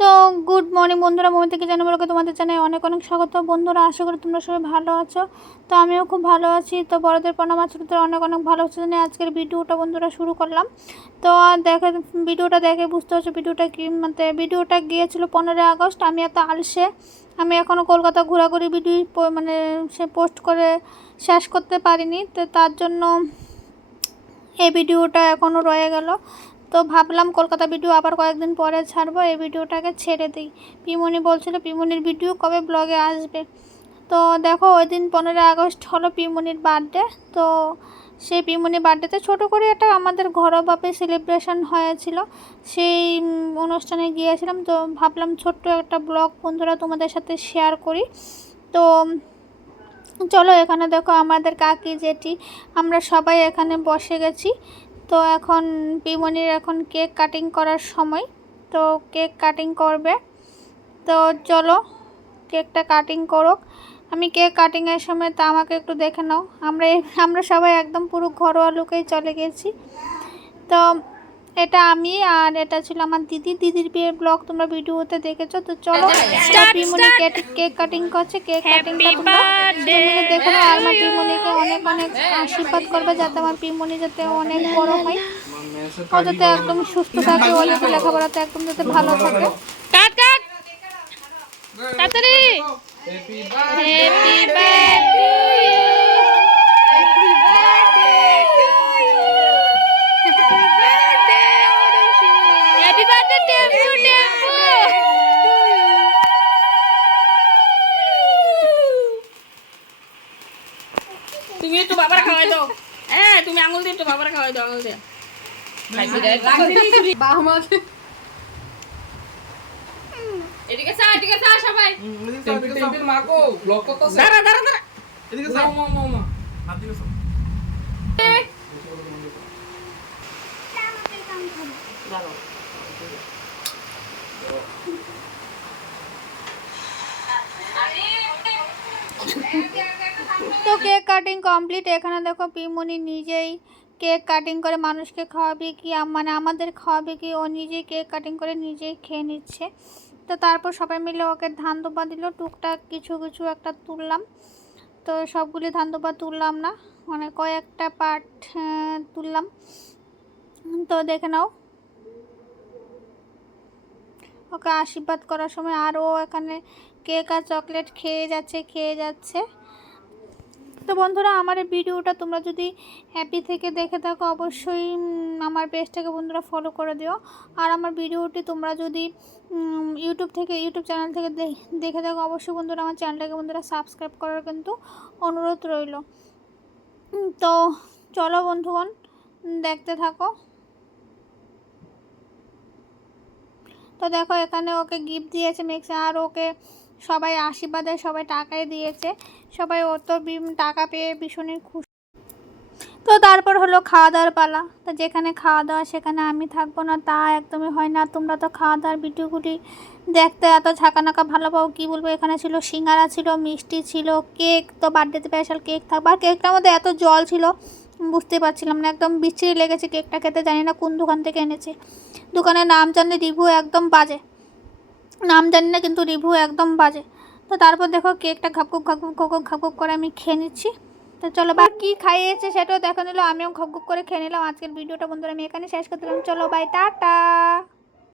তো good morning বন্ধুরা, mummy থেকে জানো বলকে তোমাদের জানাই অনেক অনেক স্বাগত। বন্ধুরা, আশা করি তোমরা সবাই ভালো আছো। তো আমিও খুব ভালো আছি। তো বড়দের প্রণাম, ছোটদের অনেক অনেক ভালোবাসা জানিয়ে আজকের ভিডিওটা বন্ধুরা শুরু করলাম। তো ভিডিওটা দেখে বুঝতে পারছো ভিডিওটা কি, মানে ভিডিওটা গিয়েছিল 15 আগস্ট। আমি এত আলসে, আমি এখনও কলকাতা ঘোরাঘুরি ভিডিও মানে সে পোস্ট করে শেষ করতে পারিনি। তো তার জন্য এই ভিডিওটা এখনও রয়ে গেল। তো ভাবলাম কলকাতা ভিডিও আবার কয়েকদিন পরে ছাড়বো, এই ভিডিওটাকে ছেড়ে দিই। পিমনি বলছিল পিমনির ভিডিও কবে ব্লগে আসবে। তো দেখো, ওই দিন 15 আগস্ট হলো পিমনির বার্থডে। তো সেই পিমনির বার্থডেতে ছোটো করে একটা আমাদের ঘরোয়াভাবে সেলিব্রেশন হয়েছিল, সেই অনুষ্ঠানে গিয়েছিলাম। তো ভাবলাম ছোট্ট একটা ব্লগ বন্ধুরা তোমাদের সাথে শেয়ার করি। তো চলো, এখানে দেখো আমাদের কাকি জেঠি আমরা সবাই এখানে বসে গেছি। তো এখন পিমনির এখন কেক কাটিং করার সময়, তো কেক কাটিং করবে। তো চলো কেকটা কাটিং করুক। আমি কেক কাটিংয়ের সময় তা আমাকে একটু দেখে নাও। আমরা সবাই একদম পুরো ঘরোয়া লুকেই চলে গেছি। তো এটা আমি, আর এটা ছিল আমার দিদির বিয়ের ব্লগ, তোমরা ভিডিওতে দেখেছো। তো চলো, পিমনি কেক কাটিং করছে। কেক কাটিংটা তোমরা মিলে দেখো না। আর আমার পিমনিকে অনেক অনেক আশীর্বাদ করবে, যাতে আমার পিমনি যাতে অনেক বড় হয়, ও যাতে একদম সুস্থ থাকে, ও যাতে লেখাপড়াতে একদম যাতে ভালো থাকে। তাড়াতাড়ি happy birthday to you, happy birthday to you, happy birthday Tempu Tempu. তুমি একটু বাবার খাওয়াই দাও। হ্যাঁ, তুমি আঙুল দিয়ে একটু বাবার খাওয়াই দাও, আঙুল দিয়ে। এদিকে চা সবাই। টেম্পল মাকো ব্লক করতেছে। দাঁড়া দাঁড়া দাঁড়া। এদিকে যাও মা না দিলে সব তো কেক কাটিং কমপ্লিট। এখানে দেখো পিমনি নিজেই কেক কাটিং করে মানুষকে খাওয়াবে কি, মানে আমাদের খাওয়াবে কি, ও নিজেই কেক কাটিং করে নিজেই খেয়ে নিচ্ছে। তো তারপর সবাই মিলে ওকে ধান দুপা দিল, টুকটাক কিছু কিছু একটা তুললাম। তো সবগুলি ধান দুপা তুললাম না, মানে কয়েকটা পার্ট তুললাম। তো দেখে নাও ওকে আশীর্বাদ করার সময়। আর ও এখানে কেক আর চকলেট খেয়ে যাচ্ছে। তো বন্ধুরা, আমার এই ভিডিওটা তোমরা যদি হ্যাপি থেকে দেখে থাকো, অবশ্যই আমার পেজটাকে বন্ধুরা ফলো করে দিও। আর আমার ভিডিওটি তোমরা যদি ইউটিউব চ্যানেল থেকে দেখে থাকো, অবশ্যই বন্ধুরা আমার চ্যানেলটাকে বন্ধুরা সাবস্ক্রাইব করার কিন্তু অনুরোধ রইল। তো চলো বন্ধুগণ, দেখতে থাকো। তো দেখো, এখানে ওকে গিফট দিয়েছে মিক্সে, আর ওকে সবাই আশীর্বাদে সবাই টাকাই দিয়েছে। সবাই ওর তো টাকা পেয়ে ভীষণই খুশি। তো তারপর হলো খাওয়া দাওয়ার পালা। তো যেখানে খাওয়া দাওয়া সেখানে আমি থাকবো না, তা একদমই হয় না। তোমরা তো খাওয়া দাওয়ার ভিডিওগুলি দেখতে এত ঝাঁকানাকা ভালো পাও, কী বলবো। এখানে ছিল সিঙ্গারা, ছিল মিষ্টি, ছিল কেক। তো বার্থডেতে স্পেশাল কেক থাকবে। আর কেকটার মধ্যে এত জল ছিল বুঝতে পারছিলাম না, একদম বিচ্ছিরি লেগেছে কেকটা খেতে। জানি না কোন দোকান থেকে এনেছে, দোকানের নাম জানলে রিভিউ একদম বাজে, নাম জানি না কিন্তু রিভিউ একদম বাজে। তো তারপর দেখো কেকটা ঘাপগুপ করে আমি খেয়ে নিচ্ছি। তো চলো, বা কী খাইয়েছে সেটাও দেখা নিল, আমিও ঘপ করে খেয়ে নিলাম। আজকের ভিডিওটা বন্ধুরা আমি এখানে শেষ করতে দিলাম। চলো বাই, টাটা।